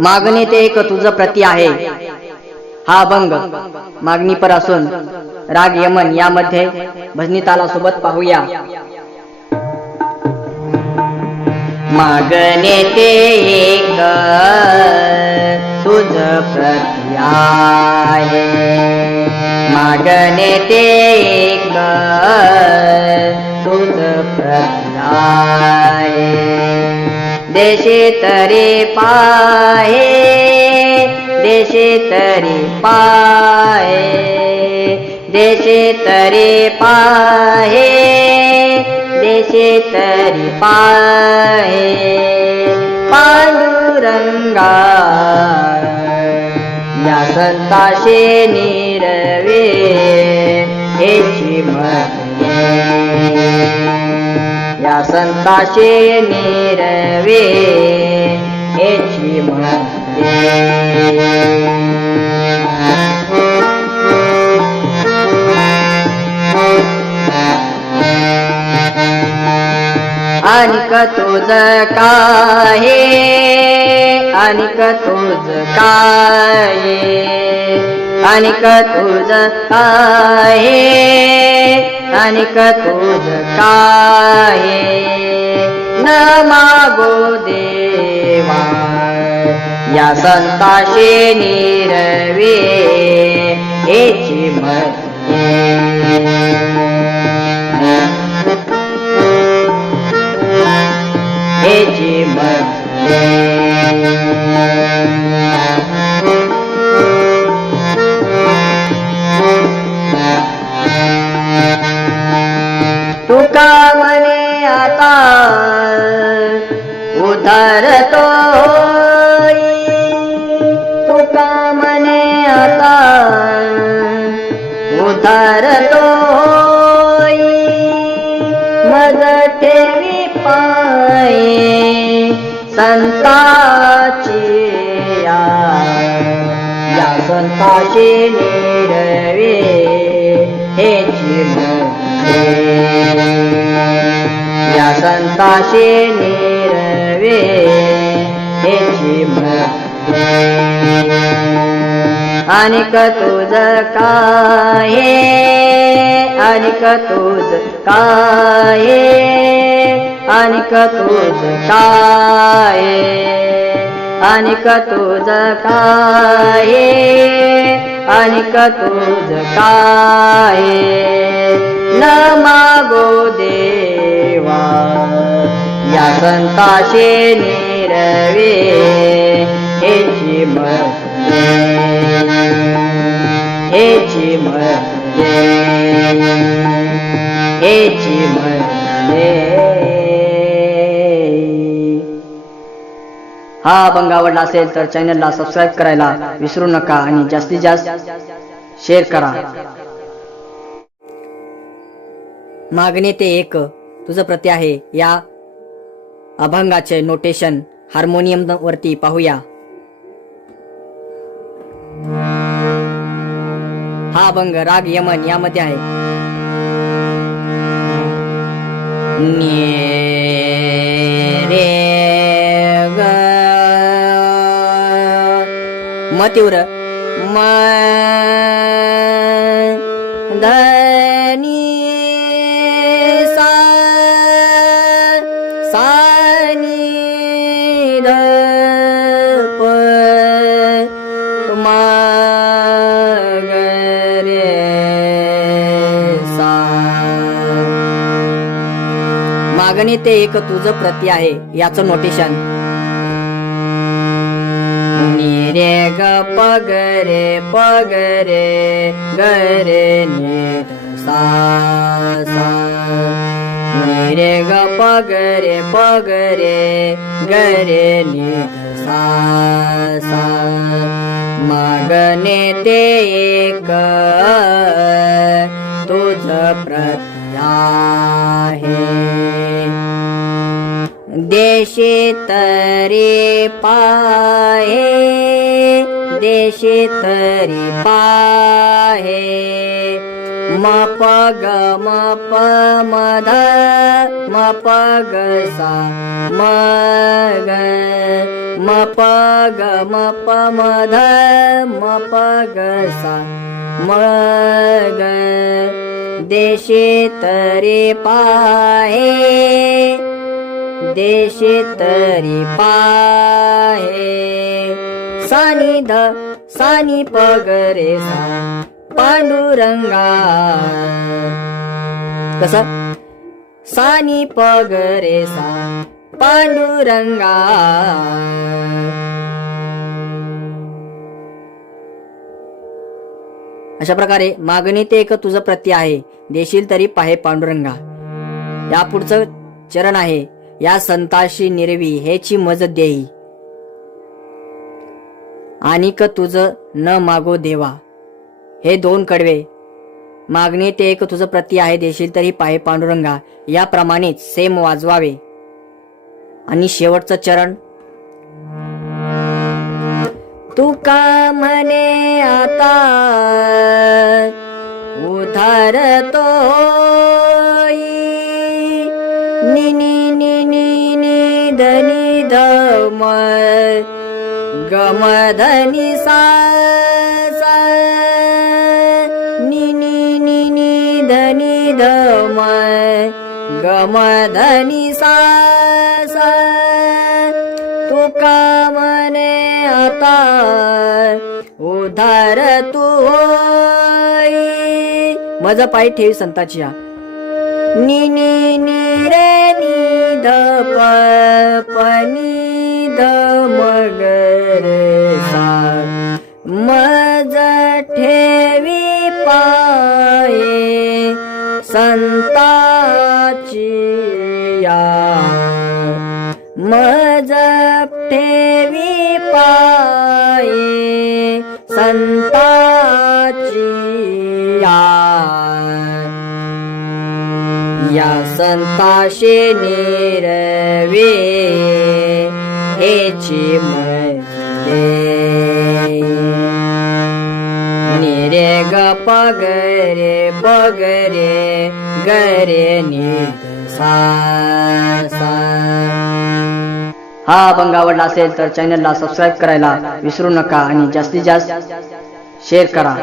मागणे ते एक तुझ प्रती आहे. हा अभंग मागणी पर असून राग यमन यामध्ये भजनी तालासोबत पाहूया. मागणे ते एक तुझ प्रती आहे. मागणे ते एक तुझ प्रती आहे. देशे तरी पाहे देशे तरी पाहे देशे तरी पाहे देशे तरी पाहे पांडुरंगा या संताशे निरवे हेची म्हणे संताशे निरवे हेची अनिक तुझ काहे अनिक तुझ काय अनिक तुझ काहे अनिक तुझ काहे न मागो देवा. या संताशे निरवे हेची हेची तुका म्हणे आता उधारतो तुका मने आता उधारतो मग ठेवी पाय संताची या या संताची निरवे हे म्हणे. या संताशी हेची अनिक तुझ काये? अनिक तुझ काये? अनिक तुझ काये? अनिक तुझ काये? अनिक तुझ काये? न मागो देवा. या संताशे निरवे हेची म्हणे हेची म्हणे हेची म्हणे हा अभंग आवडला असेल तर चॅनलला सबस्क्राईब करायला विसरू नका आणि जास्तीत जास्त शेअर करा. मागणे ते एक तुझं प्रति आहे या अभंगाचे नोटेशन हार्मोनियम वरती पाहूया. हा अभंग राग यमन यामध्ये आहे. रे ग म तीव्र म धनी मागणी ते एक तुझं प्रती आहे याचं नोटिशन नी रे ग पग रे पग रे ग रे सा सा. रे ग पग रे पग रे ग सा. प्रत्याहे। देशे तरे पाहे देशे तरे पाहे। पा देशे मप पा है गसा सा म देशे तरी पाहे देशे तरी पाहे। सानी ध सानी पगरे सा पांडुरंगा। कस? सानी पगरे सा पांडुरंगा। अशा प्रकारे मागणी ते एक तुझं प्रत्य आहे. देशील तरी पाहे पांडुरंगा. या पुढचं चरण आहे. या संताशी निरवी हेची मज देई. आणिक तुझ न मागो देवा. हे दोन कडवे. मागणी ते एक तुझं प्रती आहे. देशील तरी पाहे पांडुरंगा. याप्रमाणेच सेम वाजवावे. आणि शेवटचं चरण तुका म्हणे आता उधारतो निनी निनी नि धनी धम गम धनी सा निनी निनी धनी धम गम धनी सा सा तुका मने आता उधार तू माझा पाय पायी ठेवी संताची या नी नि नी रे नी ध प प ध मग रे सा. मज ठेवी पाये संताची या. मज ठेवी पाये संताची या या संताशे निरवे हेची निरे ग पगरे पगरे गरे निध सा सा. हा अभंग आवडला असेल तर चॅनलला सबस्क्राईब करायला विसरू नका आणि जास्तीत जास्त शेअर करा.